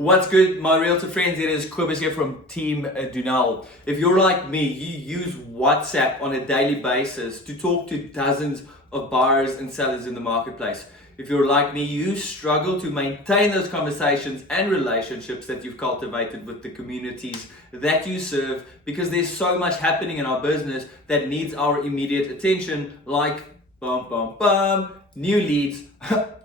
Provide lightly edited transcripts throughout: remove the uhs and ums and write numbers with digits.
What's good, my realtor friends? It is Kobus here from Team Dunal. If you're like me, you use WhatsApp on a daily basis to talk to dozens of buyers and sellers in the marketplace. If you're like me, you struggle to maintain those conversations and relationships that you've cultivated with the communities that you serve, because there's so much happening in our business that needs our immediate attention, like new leads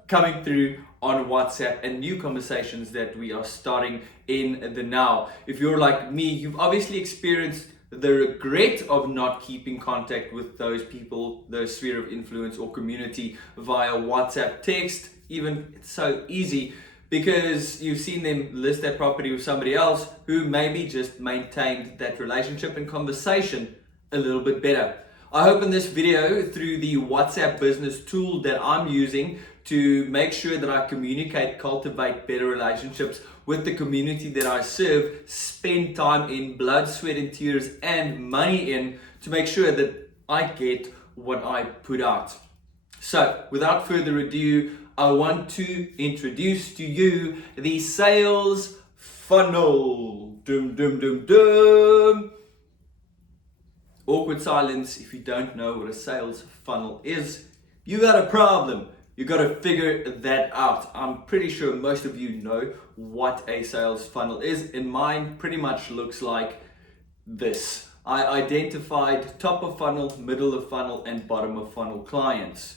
coming through on WhatsApp and new conversations that we are starting in the now. If you're like me, you've obviously experienced the regret of not keeping contact with those people, those sphere of influence or community via WhatsApp text. Even it's so easy because you've seen them list that property with somebody else who maybe just maintained that relationship and conversation a little bit better. I hope in this video, through the WhatsApp business tool that I'm using to make sure that I communicate, cultivate better relationships with the community that I serve, spend time in blood, sweat and tears and money in to make sure that I get what I put out. So without further ado, I want to introduce to you the sales funnel. Dum dum dum dum. Awkward silence. If you don't know what a sales funnel is, you got a problem. You got to figure that out. I'm pretty sure most of you know what a sales funnel is, and mine pretty much looks like this. I identified top of funnel, middle of funnel, and bottom of funnel clients.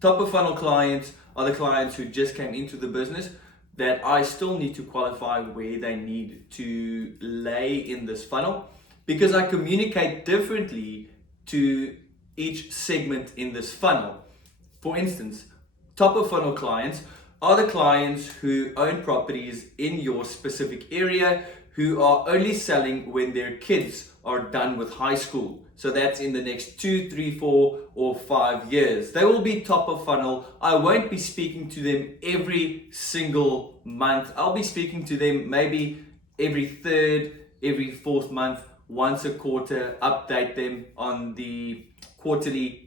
Top of funnel clients are the clients who just came into the business that I still need to qualify where they need to lay in this funnel, because I communicate differently to each segment in this funnel. For instance, top of funnel clients are the clients who own properties in your specific area, who are only selling when their kids are done with high school. So that's in the next 2, 3, 4, or 5 years. They will be top of funnel. I won't be speaking to them every single month. I'll be speaking to them maybe every third, every fourth month, once a quarter, update them on the quarterly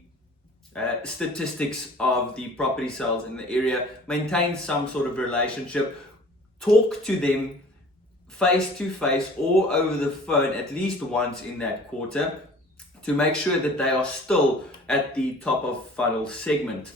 statistics of the property sales in the area, maintain some sort of relationship, talk to them face to face or over the phone at least once in that quarter to make sure that they are still at the top of funnel segment.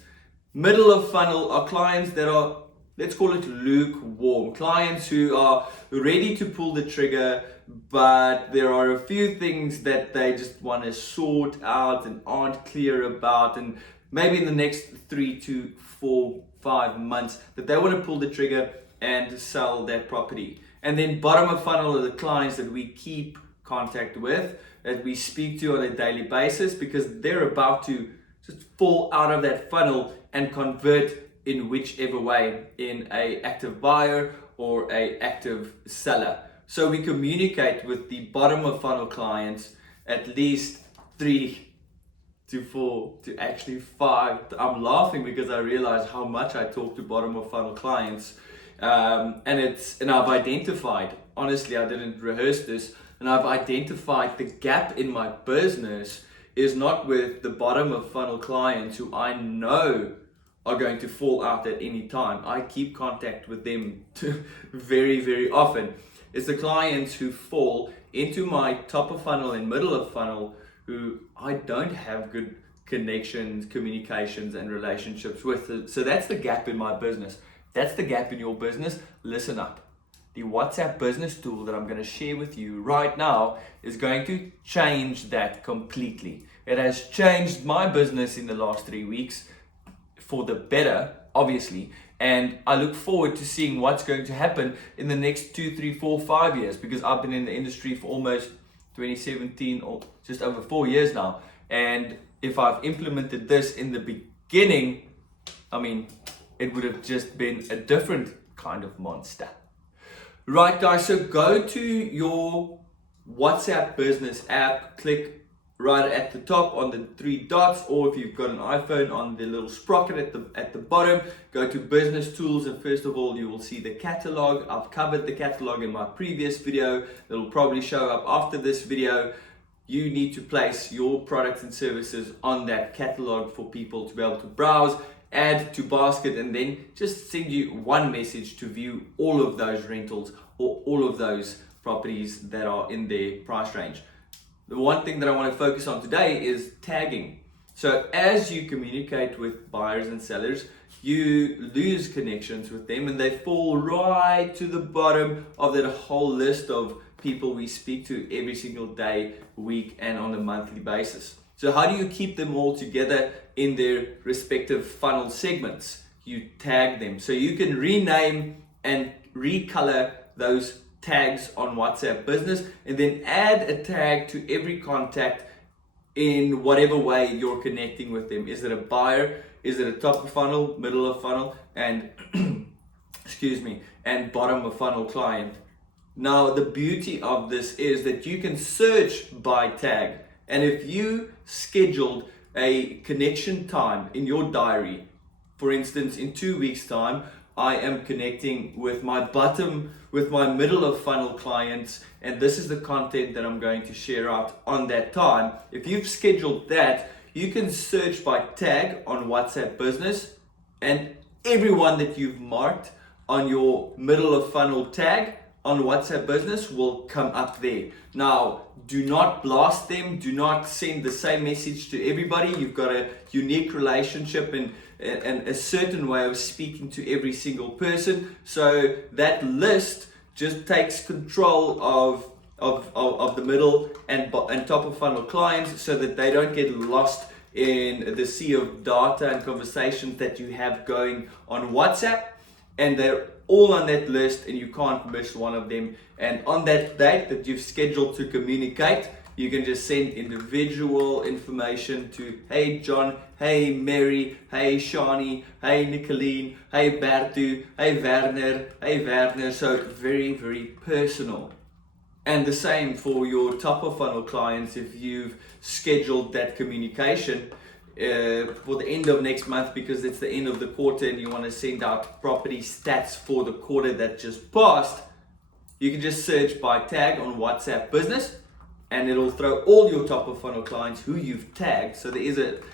Middle of funnel are clients that are, let's call it lukewarm, clients who are ready to pull the trigger, but there are a few things that they just want to sort out and aren't clear about, and maybe in the next 3 to 4, 5 months that they want to pull the trigger and sell that property. And then bottom of funnel are the clients that we keep contact with, that we speak to on a daily basis, because they're about to just fall out of that funnel and convert in whichever way, in a active buyer or a active seller. So we communicate with the bottom of funnel clients at least 3 to 4 to actually 5. I'm laughing because I realize how much I talk to bottom of funnel clients, and I've identified, honestly, I didn't rehearse this, and I've identified the gap in my business is not with the bottom of funnel clients who I know are going to fall out at any time. I keep contact with them very, very often. It's the clients who fall into my top of funnel and middle of funnel who I don't have good connections, communications, and relationships with. So that's the gap in my business. That's the gap in your business. Listen up. The WhatsApp business tool that I'm going to share with you right now is going to change that completely. It has changed my business in the last 3 weeks for the better, obviously, and I look forward to seeing what's going to happen in the next 2, 3, 4, 5 years, because I've been in the industry for almost 2017 or just over 4 years now. And if I've implemented this in the beginning, I mean, it would have just been a different kind of monster. Right, guys, so go to your WhatsApp business app, click right at the top on the 3 dots, or if you've got an iPhone, on the little sprocket at the bottom, go to business tools, and first of all you will see the catalog. I've covered the catalog in my previous video. It'll probably show up after this video. You need to place your products and services on that catalog for people to be able to browse add to basket, and then just send you one message to view all of those rentals or all of those properties that are in their price range. The one thing that I want to focus on today is tagging. So as you communicate with buyers and sellers, you lose connections with them and they fall right to the bottom of that whole list of people we speak to every single day, week, and on a monthly basis. So how do you keep them all together in their respective funnel segments? You tag them. So you can rename and recolor those tags on WhatsApp Business, and then add a tag to every contact in whatever way you're connecting with them. Is it a buyer? Is it a top of funnel, middle of funnel, and excuse me, and bottom of funnel client? Now the beauty of this is that you can search by tag, and if you scheduled a connection time in your diary, for instance, in 2 weeks' time, I am connecting with my middle of funnel clients, and this is the content that I'm going to share out on that time. If you've scheduled that, you can search by tag on WhatsApp Business, and everyone that you've marked on your middle of funnel tag on WhatsApp Business will come up there. Now, do not blast them, do not send the same message to everybody. You've got a unique relationship and a certain way of speaking to every single person. So that list just takes control of the middle and top of funnel clients, so that they don't get lost in the sea of data and conversations that you have going on WhatsApp, and they're all on that list and you can't miss one of them. And on that date that you've scheduled to communicate, you can just send individual information to, hey John, hey Mary, hey Shani, hey Nicoline, hey Bertu, hey Werner. So very, very personal. And the same for your top of funnel clients. If you've scheduled that communication for the end of next month, because it's the end of the quarter and you want to send out property stats for the quarter that just passed, you can just search by tag on WhatsApp Business, and it'll throw all your top of funnel clients who you've tagged. So there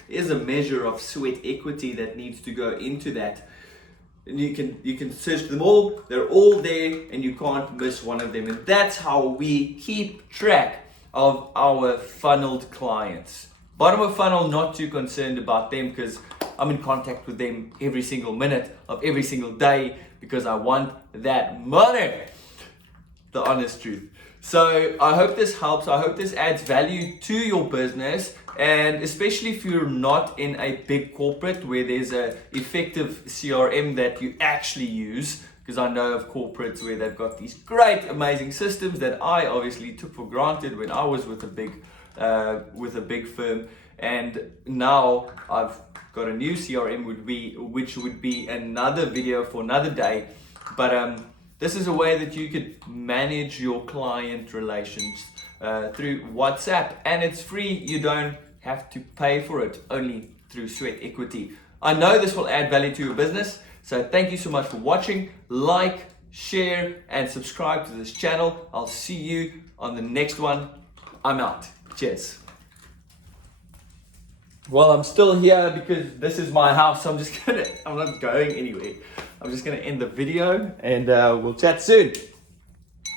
is a measure of sweat equity that needs to go into that. And you can search them all, they're all there, and you can't miss one of them. And that's how we keep track of our funneled clients. Bottom of funnel, not too concerned about them, because I'm in contact with them every single minute of every single day, because I want that money. The honest truth. So I hope this helps. I hope this adds value to your business, and especially if you're not in a big corporate where there's a effective CRM that you actually use, because I know of corporates where they've got these great, amazing systems that I obviously took for granted when I was with a big firm, and now I've got a new CRM which would be another video for another day. But this is a way that you could manage your client relations through WhatsApp, and it's free. You don't have to pay for it, only through sweat equity. I know this will add value to your business, so thank you so much for watching. Like, share, and subscribe to this channel. I'll see you on the next one. I'm out. Cheers. Well, I'm still here because this is my house. I'm not going anywhere. I'm just gonna end the video, and we'll chat soon.